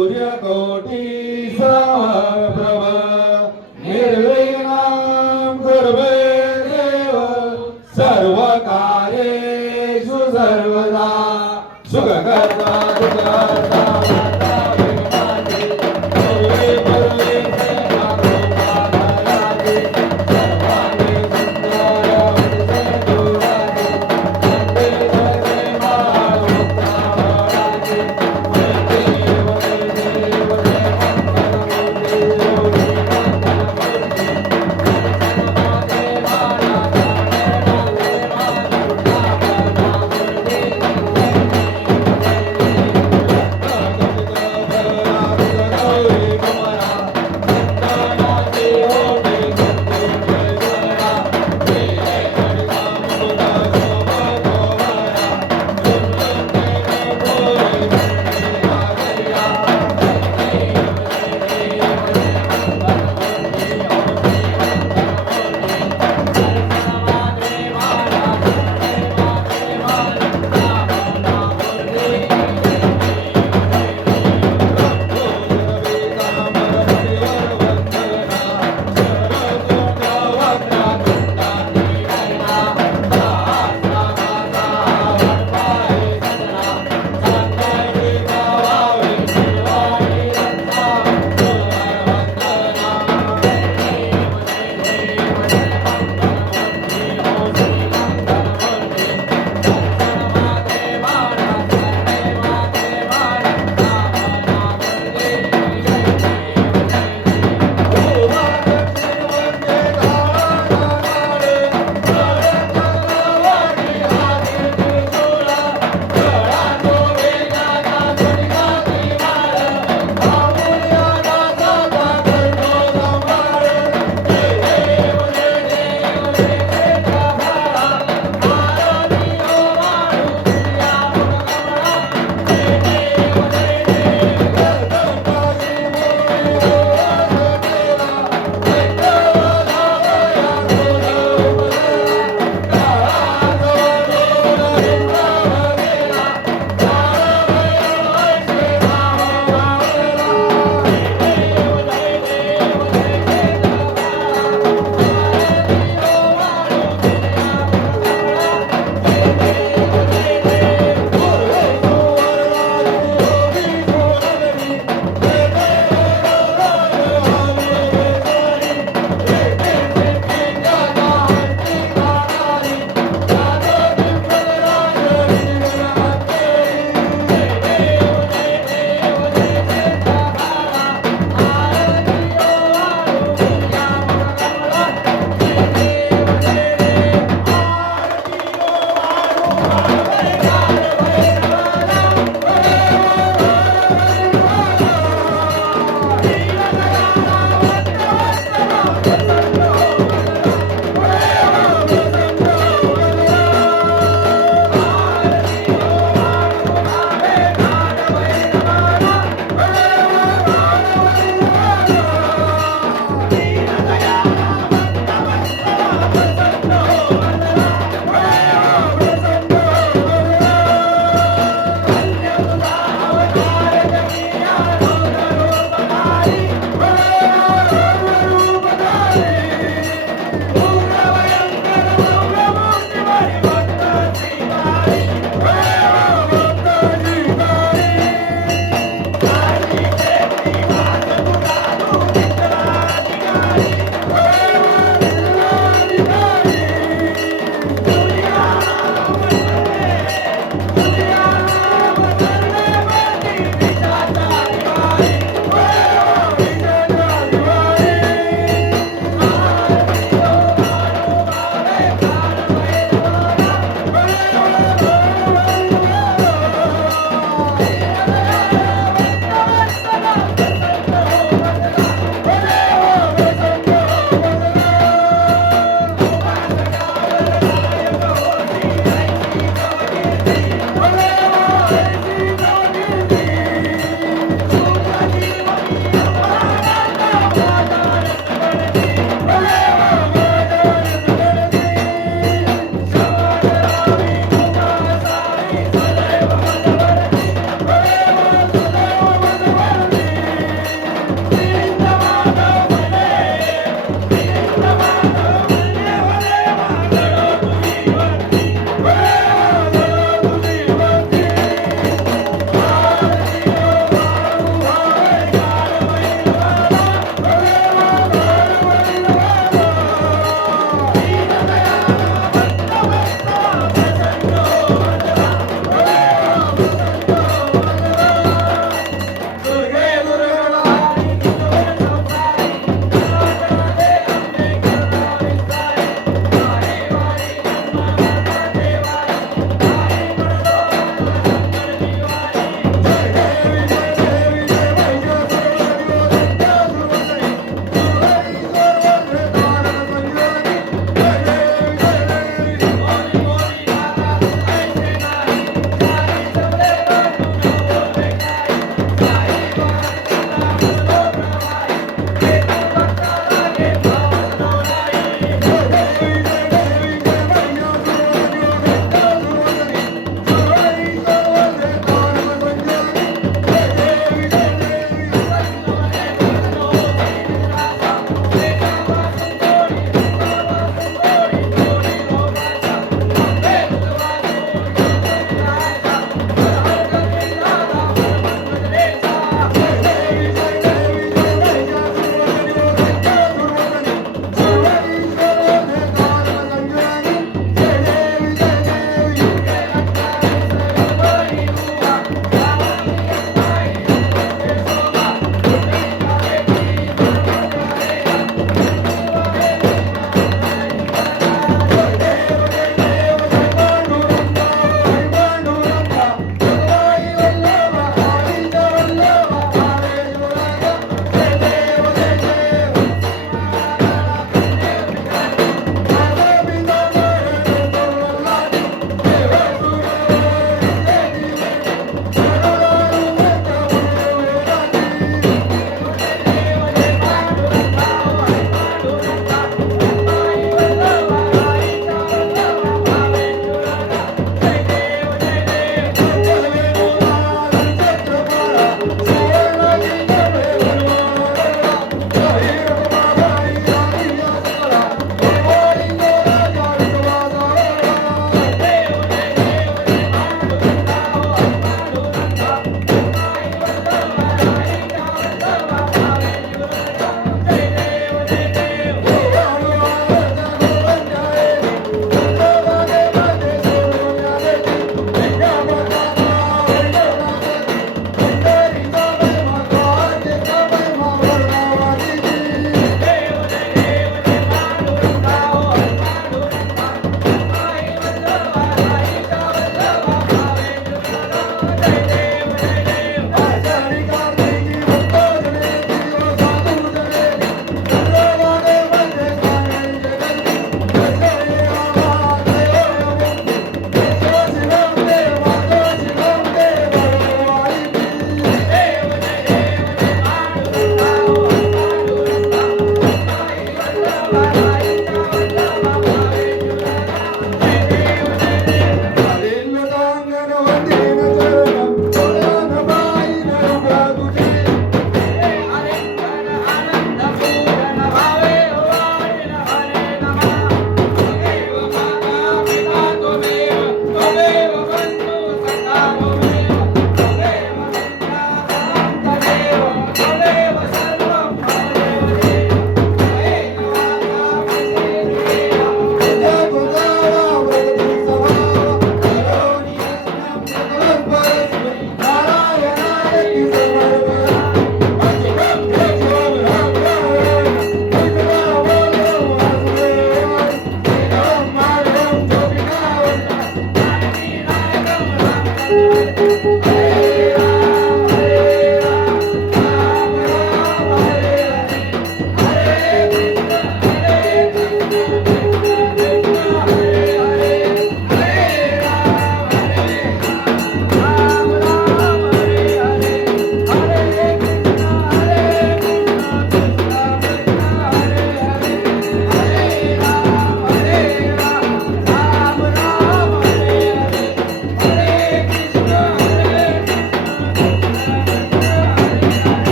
सूर्यकोटि समप्रभ निर्विघ्नं कुर्वे देव सर्वकार्येषु सर्वदा सुखकर्ता दुःखहर्ता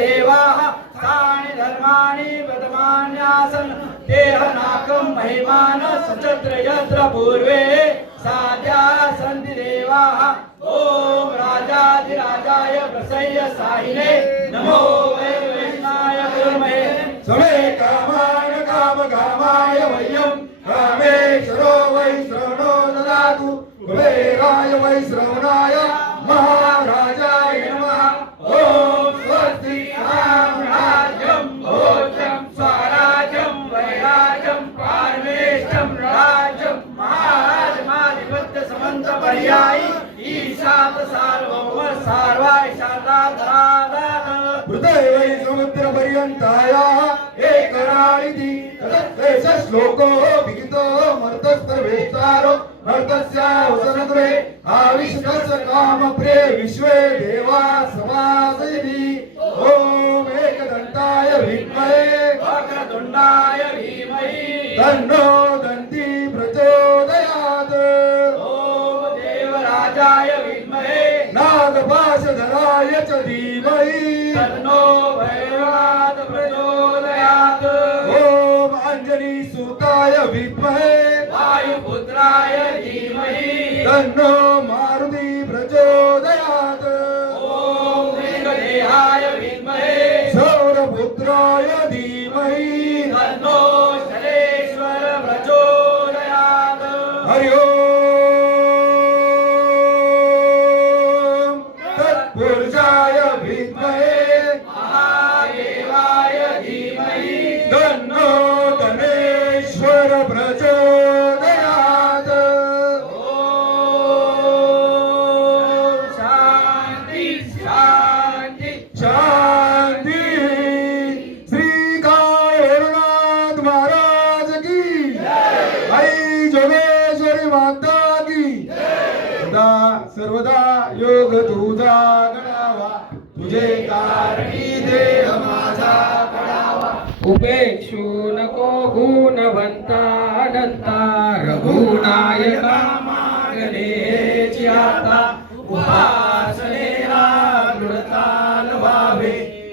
देवाः तानि धर्माणि विद्यमान्यासन् देहनाकं महिमान सचत्र यत्र पूर्वे साध्या सन्ति देवाः ॐ राजाधिराजाय प्रसह्य साहिने नमो वै वैष्णाय गुरुमहे समे कामान कामकामाय वयं कामेश्वरो वै श्रवणो ददातु कुबेराय वै श्रवणाय महाराजाय नमः ॐ स्वस्ति राज्यं भोजं स्वराज्यं वैराज्यं पारमेष्टं राज्यं महाराजमाधिपत्य समन्त पर्यायी ईशात सार्वभौम सार्वाईशाताधराधर हृदय वै समुद्र पर्यंताया एकराळिति तदेश श्लोको विहितो मर्तस्तर्वेष्टारो मर्तस्यावसनद्वे आविष्कस्य कामप्रे विश्वे देवा समासयति ॐ एकदन्ताय विद्महे वक्रतुण्डाय धीमहि तन्नो दन्ति प्रचोदयात् ॐ देवराजाय विद्महे नागपाशधराय च धीमहि तन्नो भैरवाद प्रचोदयात् ॐ अंजनीसुताय विद्महे वायुपुत्राय धीमहि तन्नो मारुति प्रचोदयात् ॐ मेघदेहाय विद्महे सौरपुत्राय धीमहि तन्नो शनेश्वर प्रचोदयात् हरि ओम तत्पुरुषाय विद्महे महादेवाय धीमहि तन्नो धनेश्वर प्रचोदयात् ॐ शान्ति शान्ति शांति श्री कायरनाथ महाराज की आई जोगेश्वरी माता की सदा सर्वदा योग तुझा गणावा तुझे कारणी देह माझा कळावा उपेक्षू नको गुणवंता अनंता रघुनायका मागण्याची आता उपासनेला दृढताल व्हावे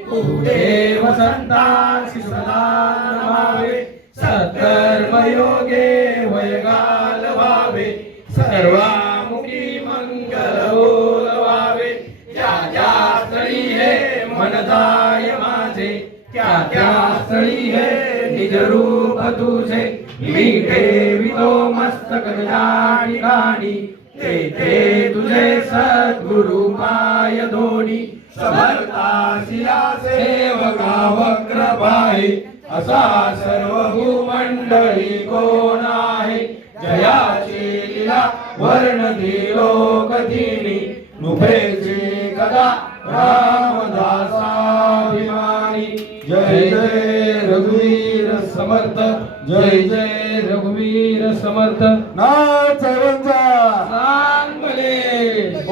कुदेव संतांसी सदा नमावे सत्कर्मयोगे वयगाल व्हावे सर्वामुखी मंगल बोलवावे त्या त्या स्थळी हे मनदाय माझे त्या त्या स्थळी हे निज रूप तुझे मी ठेवितो मस्तक या ठिकाणी ते तुझे सद्गुरु पाय धोणी समर्थासी या सेवका वक्र पाहे असा सर्व भूमंडळी कोण आहे जयाची लीला वर्ण दिलो कधीनी नुभेचे कदा रामदासाभिमानी जय जय रघुवीर समर्थ जय जय रघुवीर समर्थ नाथ सर्वांचा सांगले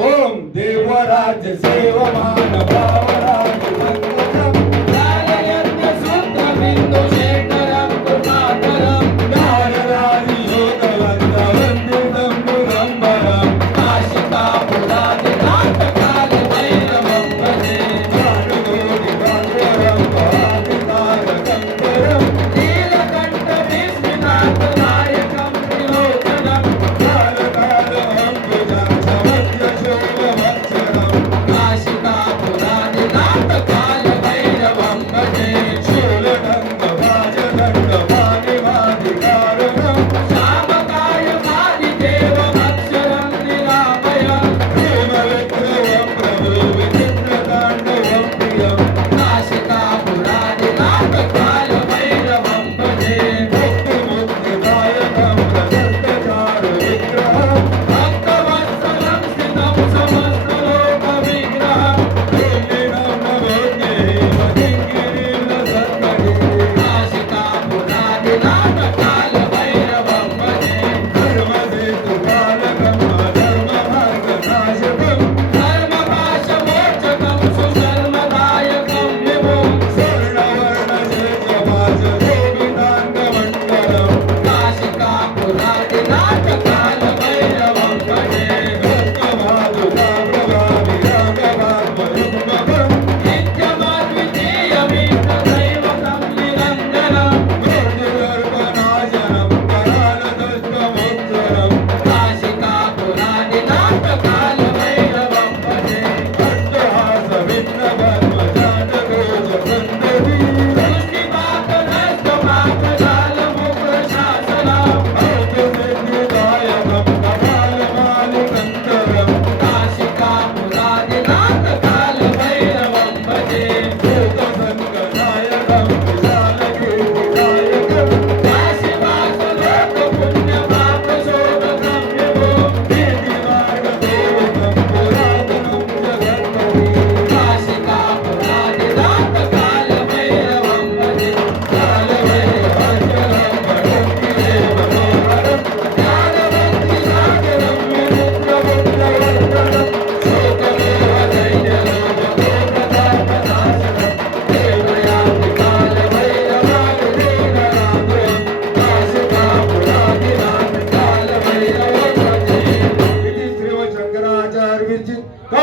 ओम देवराज सेव मानवाराज पंकजम यज्ञ सूत्र बिंदू शेखरम कृपाकरम नारदारी योगवंत वंदितम मुरंबरम काशिका पुरादि नाथ काल भैरवम भजे ज्ञानयोगी कांवरम पराधिकारकं परम नीलकंठ विस्मितार्थ नायकम त्रिलोचनम कालका निर्जित